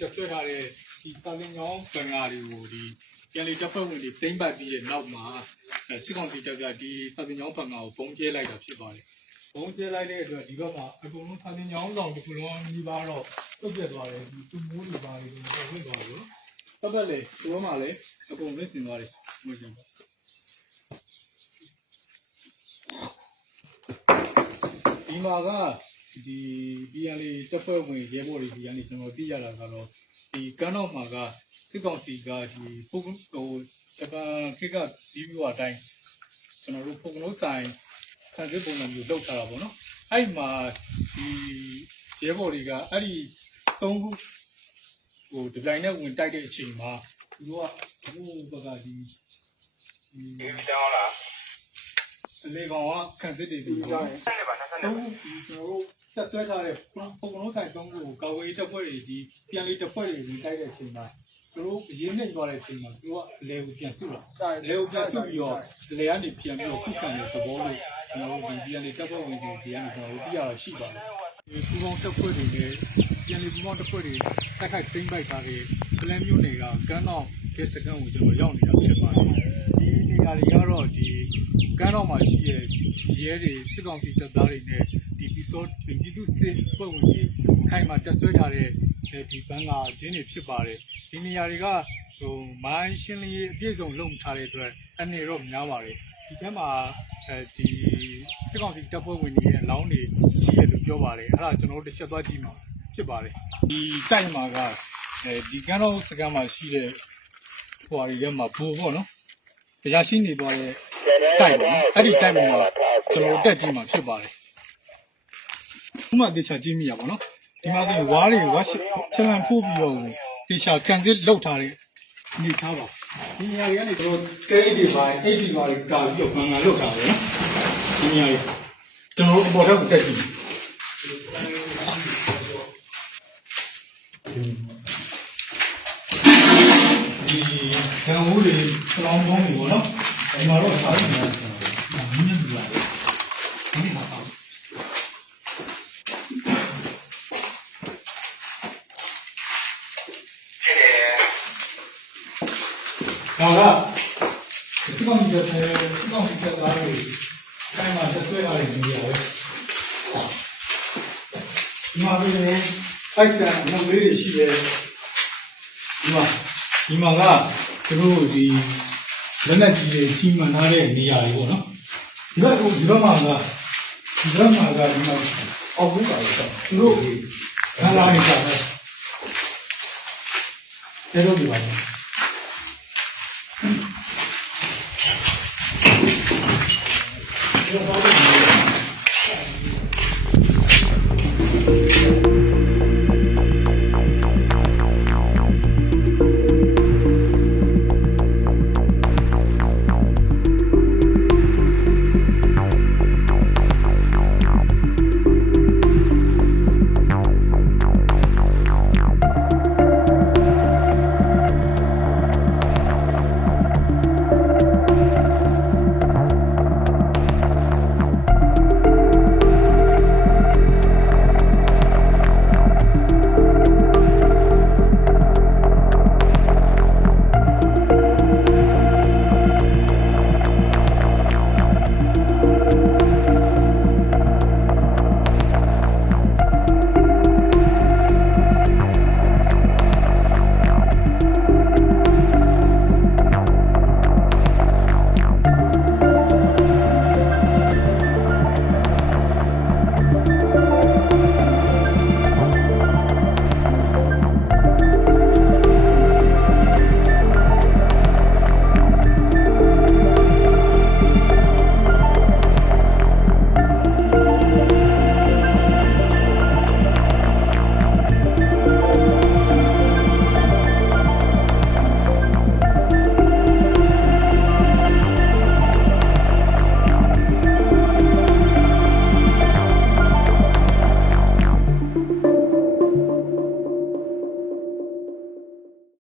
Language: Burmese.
တက်ဆွဲထားတဲ့ဒီစာလင်ကျောင်းဘင်္ဂါတွေကိုဒီပြန်လေတပ်ဖွဲ့ဝင်တွေတိမ့်ပတ်ပြီးတဲ့နောက်မှာအဲစစ်ကောင်စီတပ်ကဒီစာလင်ကျောင်းဘင်္ဂါကိုပုံကျဲလိုက်တာဖြစ်ပါတယ်။ပုံကျဲလိုက်တဲ့အတွက်ဒီဘက်မှာအကုန်လုံးစာလင်ကျောင်းဆောင်တစ်ခုလုံးဒီပါတော့တုတ်ပြတ်သွားတယ်ဒီသူမိုးတွေပါတွေတော့ဝင်သွားတယ်နော်။တပ်ပတ်လေဒီဘက်မှာလည်းအကုန်လုံးဆင်သွားတယ်။ဟုတ်ရှင်ဒီမှာက ဒီ PNL တပ်ဖွဲ့ဝင်ရဲဘော်တွေဒီကနေကျွန်တော်သိရတာကတော့ဒီကမ်းတော့မှာကစစ်ကောင်စီကဒီပုံဟိုဂျပန်ခေတ်ကဒီဗီယိုအတိုင်းကျွန်တော်တို့ပုံကလို့ဆိုင်ဆန်စစ်ပုံစံမျိုးလုပ်ထားတာပေါ့နော်အဲ့ဒီမှာဒီရဲဘော်တွေကအဲ့ဒီသုံးခုဟိုဒီဇိုင်းနဲ့ဝင်တိုက်တဲ့အချိန်မှာသူတို့ကဘိုးဘက်ကဒီဒီဒီကြောင်းလားအလေကောင်ကခံစစ်တွေပြီးတော့ ဆက်နေပါဆက်နေတော့ပါဒီကျွန်တော်တို့ဆက်ဆွဲထားတဲ့ပုံလုံးဆိုင်သုံးခုကိုကာဝေးတပ်ဖွဲ့တွေဒီပြန်လေးတပ်ဖွဲ့တွေဝင်တိုက်တဲ့အချိန်မှာသူတို့ရင်းနေသွားတဲ့အချိန်မှာသူတို့ကအလေကိုပြန်ဆုတာအလေကိုပြန်ဆုပြီးတော့အလေကနေပြန်ပြီးတော့ခုခံတဲ့သဘောလို့ကျွန်တော်တို့ဒီပြန်လေးတပ်ဖွဲ့ဝင်တွေဒီကနေကျွန်တော်တို့သိရတာရှိပါတယ်ဒီပူပေါင်းတပ်ဖွဲ့တွေနဲ့ပြန်လေးပူပေါင်းတပ်ဖွဲ့တွေတိုက်ခိုက်သိမ်းပိုက်ထားတဲ့ကလန်မျိုးတွေကကမ်းတော့ဒေစကန်ကိုကျွန်တော်ရောက်နေတာဖြစ်ပါတယ်ဒီ နေရာတွေကတော့ဒီကမ်းတော့မှာရှိတဲ့ရဲတွေစစ်ကောင်စီတပ်သားတွေနဲ့ဒီပီစောဒီပြည်သူစစ်ဖွဲ့ဝင်တွေခိုင်မှာတက်ဆွဲထားတဲ့ဒီဘန်ကာချင်းတွေဖြစ်ပါတယ်ဒီနေရာတွေကဟိုမိုင်းရှင်းလင်းရေးအပြည့်စုံလုပ်ထားတဲ့အတွက်အနေတော့များပါတယ်ဒီထဲမှာအဲဒီစစ်ကောင်စီတပ်ဖွဲ့ဝင်တွေရဲ့အလောင်းတွေရှိတယ်လို့ပြောပါတယ်အဲ့ဒါကျွန်တော်တို့တစ်ချက်သွားကြည့်မှာဖြစ်ပါတယ်ဒီတိုက်မှာကအဲဒီကမ်းတော့စကန်မှာရှိတဲ့ဟိုဟာတွေထဲမှာဘူပေါ့နော်တ ရားရှိနေသွားတဲ့တိုက်ပေါ့နော်အဲ့ဒီတိုက်မှာကျွန်တော်တို့တက်ကြည့်မှာဖြစ်ပါတယ်ဥမာတေချာကြည့်မိရပါတော့ဒီမှာဒီဝါးတွေဝါချလန်ဖို့ပြီးတော့တေချာကန်စစ်လောက်ထားတဲ့နေထားပါဒီနေရာတွေကနေကျွန်တော်တဲအိတ်တွေပါအိတ်တွေပါကာပြီးတော့ခံခံလောက်ထားတယ်နော်ဒီနေရာတွေကျွန်တော်တို့အပေါ်ထပ်ကိုတက်ကြည့် ဦးတွေစလောင်းပေါင်းတွေပေါ့နော်ဒီမှာတော့စားနေတယ်ဆိုတာမင်းနဲ့ပြရတယ်ဒီမှာပါဖြစ်တယ်ဒါကစစ်ကောင်စီတပ်ထဲစစ်ကောင်စီတပ်သားတွေခိုင်းမှာတက်ဆွဲလာတဲ့နေရာပဲဒီမှာပဲအိုက်ဆန်နှုတ်လေးတွေရှိတယ်ဒီမှာဒီမှာက သူတို့ဒီလက်နက်ကြီးတွေကြီးမှန်ထားတဲ့နေရာတွေပေါ့နော်ဒီဘက်ကဒီဘက်မှာကဒီဘက်မှာကဒီမှာအောက်ဘက်ပါတော့သူတို့ခန္ဓာနေကြတယ်အဲ့လိုဒီပါဒီတော့ဘာလို့